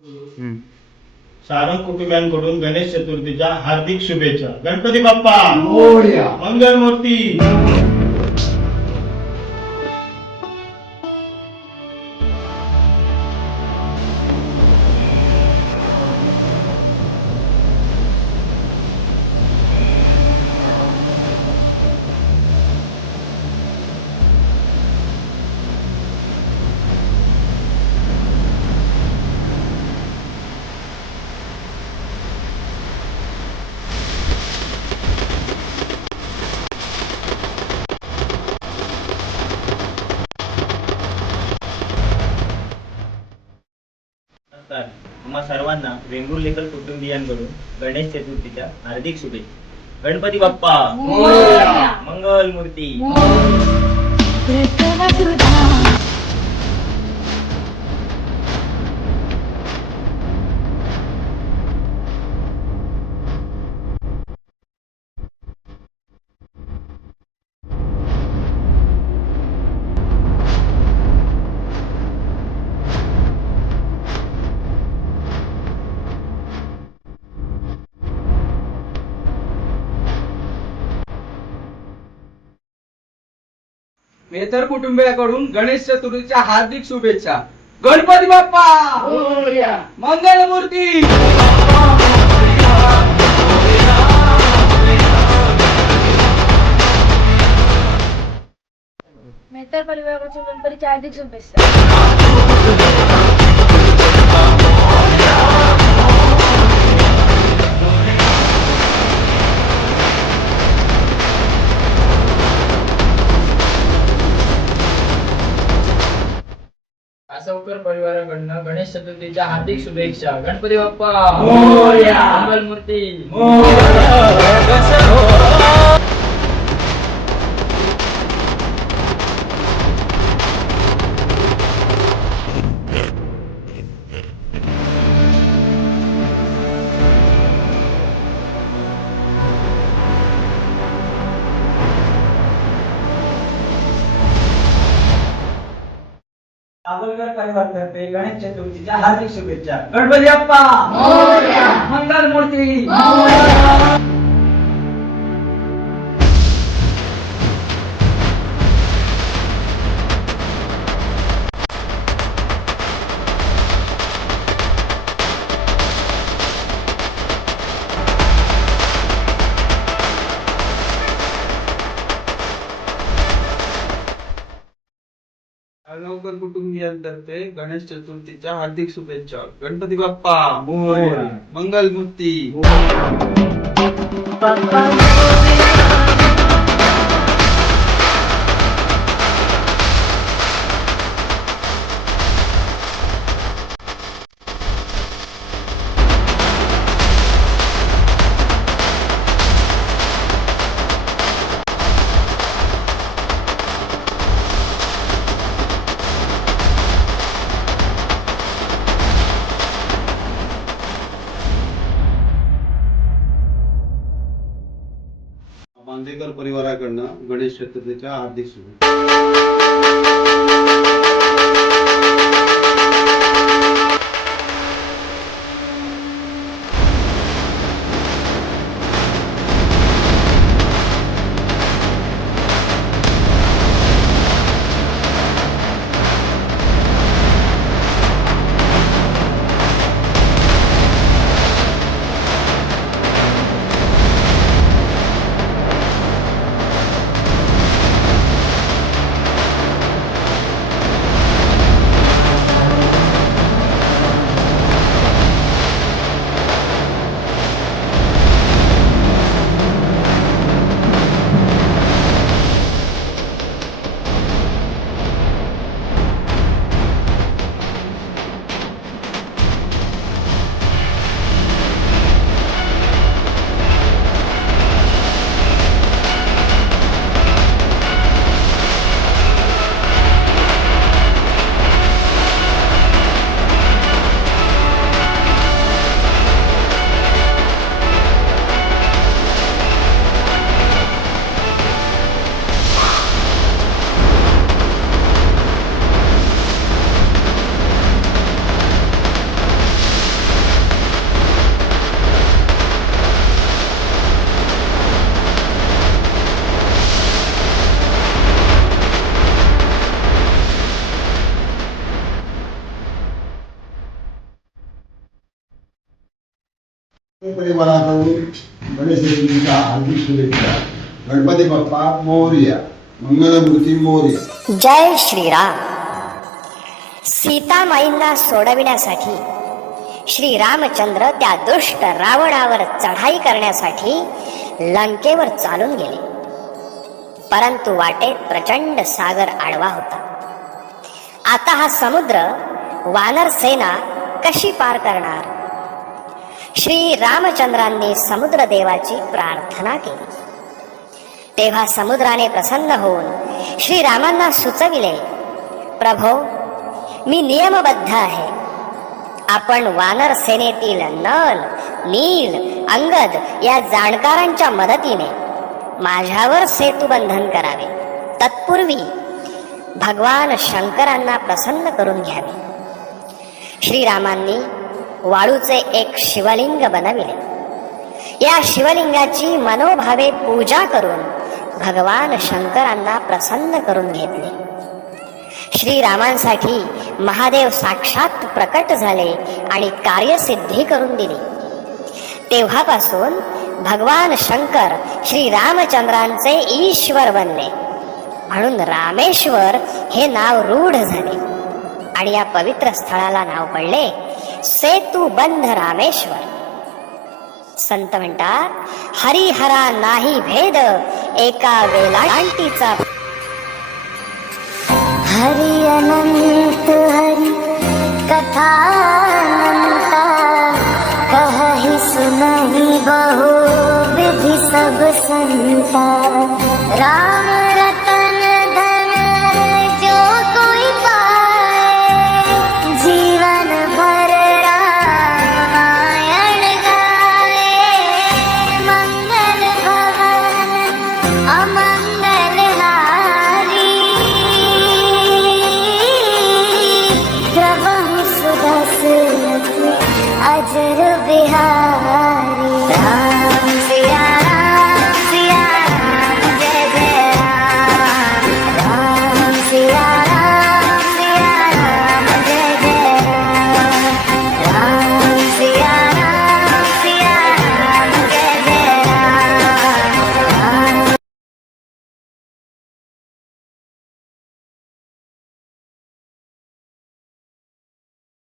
हम्म. सारंग कुटुंबियांकडून गणेश चतुर्थीच्या हार्दिक शुभेच्छा. गणपती बाप्पा मोरया. मंगलमूर्ती. नमस्कार. तुम्हा सर्वांना वेंगुर्लेकर कुटुंबियांकडून गणेश चतुर्थीच्या हार्दिक शुभेच्छा. गणपती बाप्पा मोरया. मंगल मूर्ती. मेहतर कुटुंबियाकडून गणेश चतुर्थीच्या हार्दिक शुभेच्छा. गणपती बाप्पा मोरया. मंगलमूर्ती. मेहतर परिवाराकडून गणपतीच्या हार्दिक शुभेच्छा. आसवकर परिवाराकडनं गणेश चतुर्थीच्या हार्दिक शुभेच्छा. गणपती बाप्पा मोरया. मंगलमूर्ती. सावरकर परिवारातर्फे गणेश चतुर्थीच्या हार्दिक शुभेच्छा. गणपती बाप्पा मोरया. मंगलमूर्ती. आलवकर कुटुंबियांतर्फे गणेश चतुर्थीच्या हार्दिक शुभेच्छा. गणपती बाप्पा मोरया. मंगलमूर्ती. बांदेकर परिवाराकडनं गणेश चतुर्थीच्या हार्दिक शुभेच्छा. परिवाराकडून गणेश चतुर्थीच्या हार्दिक शुभेच्छा. गणपती बाप्पा मोरया. मंगलमूर्ती मोरया. जय श्रीराम. सीतामाईंना सोडविण्यासाठी श्री रामचंद्र त्या दुष्ट रावणावर चढाई करण्यासाठी लंकेवर चालून गेले. परंतु वाटेत प्रचंड सागर आडवा होता. आता हा समुद्र वानर सेना कशी पार करणार? श्री रामचंद्रांनी समुद्र देवाची प्रार्थना केली. तेव्हा समुद्राने प्रसन्न होऊन श्री रामांना सुचविले, प्रभो, मी नियमबद्ध आहे. आपण वानर सेनेतील नल, नील, अंगद या जाणकारांच्या मदतीने माझ्यावर सेतुबंधन करावे. तत्पूर्वी भगवान शंकरांना प्रसन्न करून घ्यावे. श्रीरामांनी वाळूचे एक शिवलिंग बनविले. या शिवलिंगाची मनोभावे पूजा करून भगवान शंकरांना प्रसन्न करून घेतले. श्रीरामांसाठी महादेव साक्षात प्रकट झाले आणि कार्यसिद्धी करून दिली. तेव्हापासून भगवान शंकर श्री रामचंद्रांचे ईश्वर बनले. म्हणून रामेश्वर हे नाव रूढ झाले आणि या पवित्र स्थळाला नाव पडले सेतुबंध रामेश्वर. संत म्हणतात, हरिहरा नाही भेद एका वेलांटीचा. हरि अनंत हरि कथा अनंता, कहि सुनहि बहु विधि सब संता. राम रतन धन जो कोई पाए, जीवन भर रामायण गाए. मंगल भवन अमंगल हारी, प्रभु सुदस अजर बिहारी.